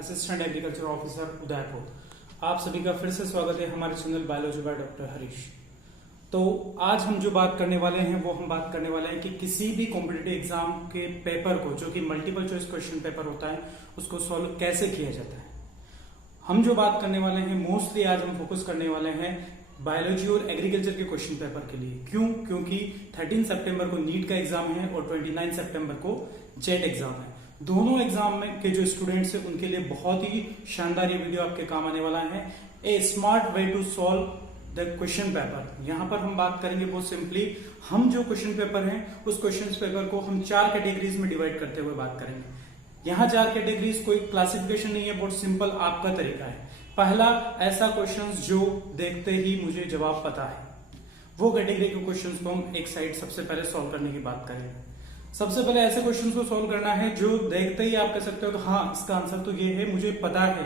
Assistant agriculture officer Udaipur. आप सभी का फिर से स्वागत है हमारे channel biology by doctor Harish. तो आज हम जो बात करने वाले हैं वो हम बात करने वाले हैं कि किसी भी कॉम्पिटिटिव एग्जाम के पेपर को, जो कि मल्टीपल चॉइस क्वेश्चन पेपर होता है, उसको सॉल्व कैसे किया जाता है। हम जो बात करने वाले हैं मोस्टली आज हम फोकस करने वाले हैं बायोलॉजी और एग्रीकल्चर के क्वेश्चन पेपर के लिए। क्यों? क्योंकि 13 सितंबर को नीट का एग्जाम है और 29 सितंबर को जेट एग्जाम है। दोनों एग्जाम में के जो स्टूडेंट्स हैं उनके लिए बहुत ही शानदार ये वीडियो आपके काम आने वाला है। A smart way to solve the question paper. यहाँ पर हम बात करेंगे बहुत सिंपली, हम जो क्वेश्चन पेपर है उस क्वेश्चन पेपर को हम 4 कैटेगरीज में डिवाइड करते हुए बात करेंगे। यहाँ 4 कैटेगरीज कोई क्लासिफिकेशन नहीं है, बहुत सिंपल आपका तरीका है। पहला, ऐसा क्वेश्चंस जो देखते ही मुझे जवाब पता है, वो कैटेगरी के क्वेश्चंस को हम एक साइड सबसे पहले सॉल्व करने की बात करेंगे। सबसे पहले ऐसे क्वेश्चंस को सॉल्व करना है जो देखते ही आप कह सकते हो कि हाँ इसका आंसर तो ये है, मुझे पता है।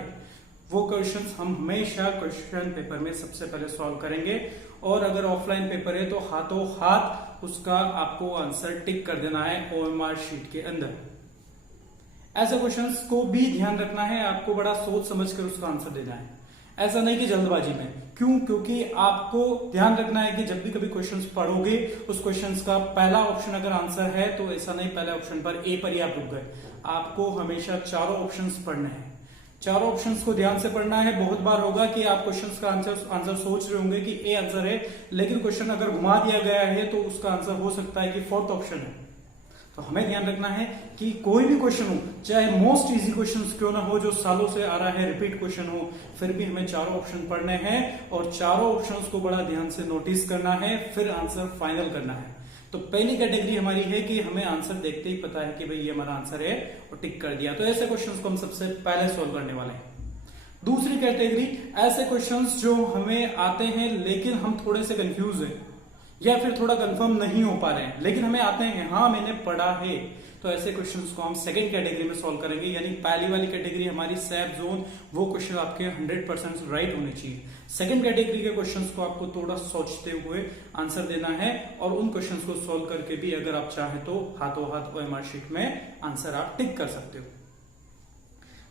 वो क्वेश्चंस हम हमेशा क्वेश्चन पेपर में सबसे पहले सॉल्व करेंगे। और अगर ऑफलाइन पेपर है तो हाथों हाथ उसका आपको आंसर टिक कर देना है OMR शीट के अंदर। ऐसे क्वेश्चंस को भी ध्यान रखना है, आपको बड़ा सोच समझ कर उसका आंसर देना है, ऐसा नहीं कि जल्दबाजी में। क्यों? क्योंकि आपको ध्यान रखना है कि जब भी कभी क्वेश्चंस पढ़ोगे उस क्वेश्चंस का पहला ऑप्शन अगर आंसर है तो ऐसा नहीं पहले ऑप्शन पर ए पर ही आप रुक गए। आपको हमेशा चारों ऑप्शंस पढ़ने हैं, चारों ऑप्शंस को ध्यान से पढ़ना है। बहुत बार होगा कि आप क्वेश्चंस का आंसर सोच रहे होंगे कि ए आंसर है, लेकिन क्वेश्चन अगर घुमा दिया गया है तो उसका आंसर हो सकता है कि 4th ऑप्शन है। तो हमें ध्यान रखना है कि कोई भी क्वेश्चन हो, चाहे मोस्ट इजी क्वेश्चन क्यों ना हो, जो सालों से आ रहा है, रिपीट क्वेश्चन हो, फिर भी हमें चारों ऑप्शन पढ़ने हैं और चारों ऑप्शंस को बड़ा ध्यान से नोटिस करना है, फिर आंसर फाइनल करना है। तो पहली कैटेगरी हमारी है कि हमें आंसर देखते ही पता है कि भाई ये हमारा आंसर है और टिक कर दिया। तो ऐसे क्वेश्चंस को हम सबसे पहले सोल्व करने वाले हैं। दूसरी कैटेगरी, ऐसे क्वेश्चंस जो हमें आते हैं लेकिन हम थोड़े से कंफ्यूज हैं या फिर थोड़ा कंफर्म नहीं हो पा रहे हैं, लेकिन हमें आते हैं, हाँ मैंने पढ़ा है। तो ऐसे क्वेश्चंस को हम सेकंड कैटेगरी में सॉल्व करेंगे। यानी पहली वाली कैटेगरी हमारी सेफ जोन, वो क्वेश्चन आपके 100% राइट होने चाहिए। सेकंड कैटेगरी के क्वेश्चंस को आपको थोड़ा सोचते हुए आंसर देना है और उन क्वेश्चंस को सॉल्व करके भी अगर आप चाहें तो हाथों हाथ OMR शीट में आंसर आप टिक कर सकते हो।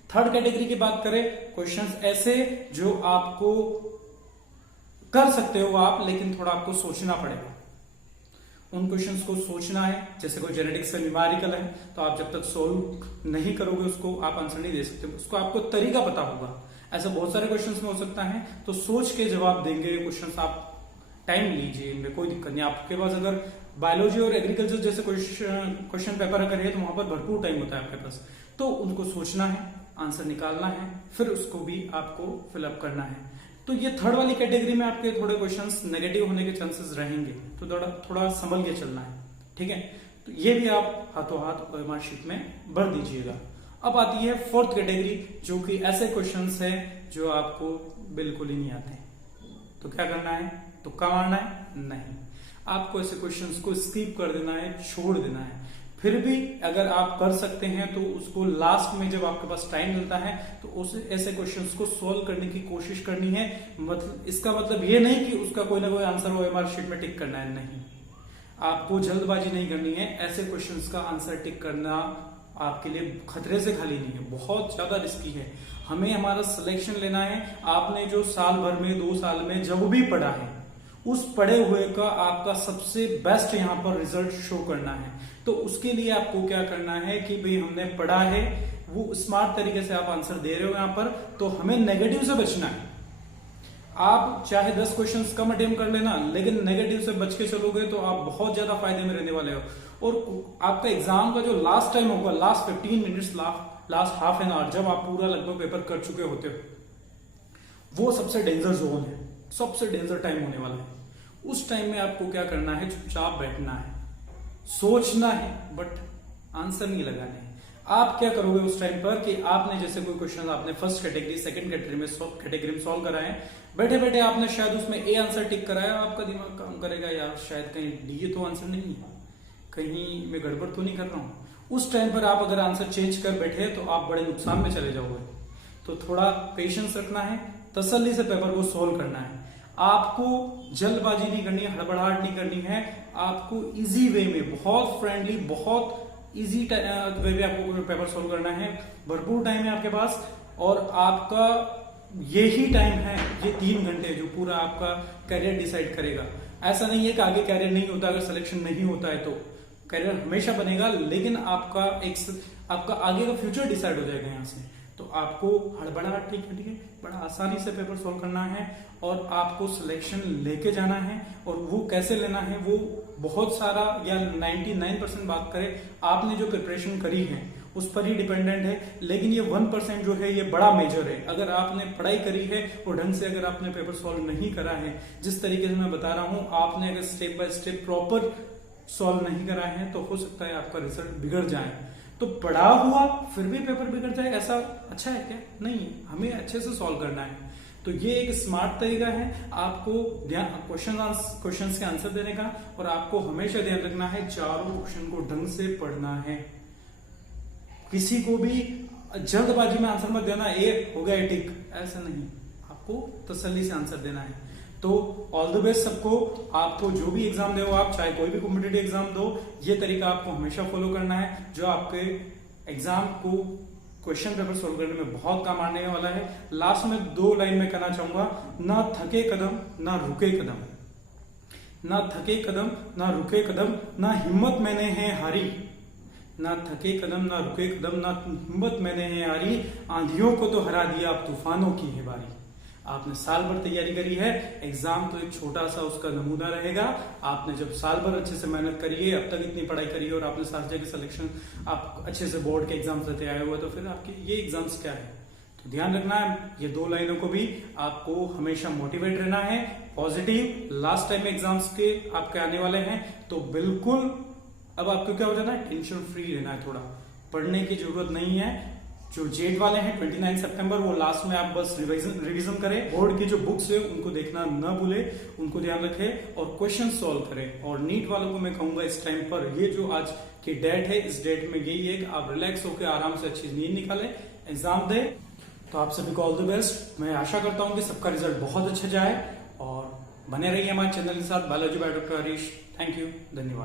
थर्ड कैटेगरी की बात करें, क्वेश्चंस ऐसे जो आपको कर सकते हो आप, लेकिन थोड़ा आपको सोचना पड़ेगा। उन क्वेश्चंस को सोचना है, जैसे कोई जेनेटिक्स का न्यूमेरिकल है तो आप जब तक सोल्व नहीं करोगे उसको आप आंसर नहीं दे सकते, उसको आपको तरीका पता होगा। ऐसा बहुत सारे क्वेश्चंस में हो सकता है, तो सोच के जवाब देंगे क्वेश्चंस। आप टाइम लीजिए, इनमें कोई दिक्कत नहीं। आपके पास अगर बायोलॉजी और एग्रीकल्चर जैसे क्वेश्चन पेपर अगर है तो वहां पर भरपूर टाइम होता है आपके पास, तो उनको सोचना है, आंसर निकालना है, फिर उसको भी आपको फिलअप करना है। तो ये थर्ड वाली कैटेगरी में आपके थोड़े क्वेश्चंस नेगेटिव होने के चांसेस रहेंगे, तो थोड़ा संभल के चलना है, ठीक है। तो ये भी आप हाथों हाथ OMR शीट में भर दीजिएगा। अब आती है फोर्थ कैटेगरी, जो कि ऐसे क्वेश्चंस हैं जो आपको बिल्कुल ही नहीं आते। तो क्या करना है? तुक्का मारना है? नहीं, आपको ऐसे क्वेश्चंस को स्किप कर देना है, छोड़ देना है। फिर भी अगर आप कर सकते हैं तो उसको लास्ट में जब आपके पास टाइम मिलता है तो उस ऐसे क्वेश्चंस को सॉल्व करने की कोशिश करनी है। मतलब इसका मतलब ये नहीं कि उसका कोई ना कोई आंसर OMR शीट में टिक करना है, नहीं। आपको जल्दबाजी नहीं करनी है। ऐसे क्वेश्चंस का आंसर टिक करना आपके लिए खतरे से खाली नहीं है, बहुत ज्यादा रिस्की है। हमें हमारा सिलेक्शन लेना है। आपने जो साल भर में 2 साल में जब भी पढ़ा है उस पढ़े हुए का आपका सबसे बेस्ट यहाँ पर रिजल्ट शो करना है। तो उसके लिए आपको क्या करना है कि भाई हमने पढ़ा है, वो स्मार्ट तरीके से आप आंसर दे रहे हो यहाँ पर, तो हमें नेगेटिव से बचना है। आप चाहे 10 क्वेश्चंस कम अटेम्प्ट कर लेना, लेकिन नेगेटिव से बच के चलोगे तो आप बहुत ज्यादा फायदे में रहने वाले हो। और आपका एग्जाम का जो लास्ट टाइम होगा, last 15 minutes, last half an hour, जब आप पूरा लगभग पेपर कर चुके होते हो, वो सबसे डेंजर जोन है, सबसे डेंजर टाइम होने वाला है। उस टाइम में आपको क्या करना है? चुपचाप बैठना है, सोचना है, बट आंसर नहीं लगाने हैं। आप क्या करोगे उस टाइम पर कि आपने जैसे कोई क्वेश्चन आपने फर्स्ट कैटेगरी, सेकंड कैटेगरी में सॉल्व कराए, बैठे बैठे आपने शायद उसमें ए आंसर टिक कराया, आपका दिमाग काम करेगा यार शायद कहीं डी तो आंसर नहीं है, कहीं मैं गड़बड़ तो नहीं कर रहा हूं। उस टाइम पर आप अगर आंसर चेंज कर बैठे तो आप बड़े नुकसान में चले जाओगे। तो थोड़ा पेशेंस रखना है, तसल्ली से पेपर को सोल्व करना है। आपको जल्दबाजी नहीं करनी है, हड़बड़ाहट नहीं करनी है। आपको इजी वे में, बहुत फ्रेंडली, बहुत इजी वे में आपको पेपर सोल्व करना है। भरपूर टाइम है आपके पास। और आपका यही टाइम है, ये 3 घंटे जो पूरा आपका करियर डिसाइड करेगा। ऐसा नहीं है कि आगे करियर नहीं होता, अगर सिलेक्शन नहीं होता है तो करियर हमेशा बनेगा, लेकिन आपका आगे का फ्यूचर डिसाइड हो जाएगा यहाँ से। तो आपको हड़बड़ाहट ठीक है, बड़ा आसानी से पेपर सॉल्व करना है और आपको सिलेक्शन लेके जाना है। और वो कैसे लेना है, वो बहुत सारा या 99% बात करें, आपने जो प्रिपरेशन करी है उस पर ही डिपेंडेंट है। लेकिन ये 1% जो है ये बड़ा मेजर है। अगर आपने पढ़ाई करी है और ढंग से अगर आपने पेपर सॉल्व नहीं करा है, जिस तरीके से मैं बता रहा हूं, आपने अगर step by step proper solve नहीं करा है, तो हो सकता है आपका रिजल्ट बिगड़ जाए। तो पढ़ा हुआ फिर भी पेपर बिगड़ जाए, ऐसा अच्छा है क्या? नहीं है, हमें अच्छे से सॉल्व करना है। तो ये एक स्मार्ट तरीका है आपको क्वेश्चंस के आंसर देने का, और आपको हमेशा ध्यान रखना है चारों क्वेश्चन को ढंग से पढ़ना है। किसी को भी जल्दबाजी में आंसर मत देना, ए हो गया टिक, ऐसा नहीं, आपको तसल्ली से आंसर देना है। तो ऑल द बेस्ट सबको। आपको जो भी एग्जाम दो, आप चाहे कोई भी कॉम्पिटिटिव एग्जाम दो, ये तरीका आपको हमेशा फॉलो करना है, जो आपके एग्जाम को क्वेश्चन पेपर सोल्व करने में बहुत काम आने वाला है। लास्ट में 2 लाइन में कहना चाहूंगा, ना थके कदम ना रुके कदम, ना थके कदम ना रुके कदम, ना हिम्मत मैंने है हारी, ना थके कदम ना रुके कदम, ना हिम्मत मैंने है हारी, आंधियों को तो हरा दिया अब तूफानों की है बारी। आपने साल भर तैयारी करी है, एग्जाम तो एक छोटा सा उसका नमूना रहेगा। आपने जब साल भर अच्छे से मेहनत करी है, अब तक इतनी पढ़ाई करी है, और आपने सारी जगह सिलेक्शन आप अच्छे से बोर्ड के एग्जाम देते आए हुए, तो फिर आपके ये एग्जाम्स क्या है? तो ध्यान रखना है, ये 2 लाइनों को भी आपको हमेशा मोटिवेट रहना है, पॉजिटिव। लास्ट टाइम एग्जाम्स के आपके आने वाले हैं, तो बिल्कुल अब आपको क्या हो जाना है, टेंशन फ्री रहना है, थोड़ा पढ़ने की जरूरत नहीं है। जो जेट वाले हैं 29 सितंबर, वो लास्ट में आप बस रिवीजन करें। बोर्ड की जो बुक्स है उनको देखना न भूले, उनको ध्यान रखें और क्वेश्चन सॉल्व करें। और नीट वालों को मैं कहूंगा इस टाइम पर, ये जो आज की डेट है, इस डेट में यही है कि आप रिलैक्स होकर आराम से अच्छी नींद निकालें, एग्जाम दें। तो आप सभी को ऑल द बेस्ट। मैं आशा करता हूं कि सबका रिजल्ट बहुत अच्छा जाए, और बने रहिए हमारे चैनल के साथ, biology by doctor Harish. Thank you, धन्यवाद।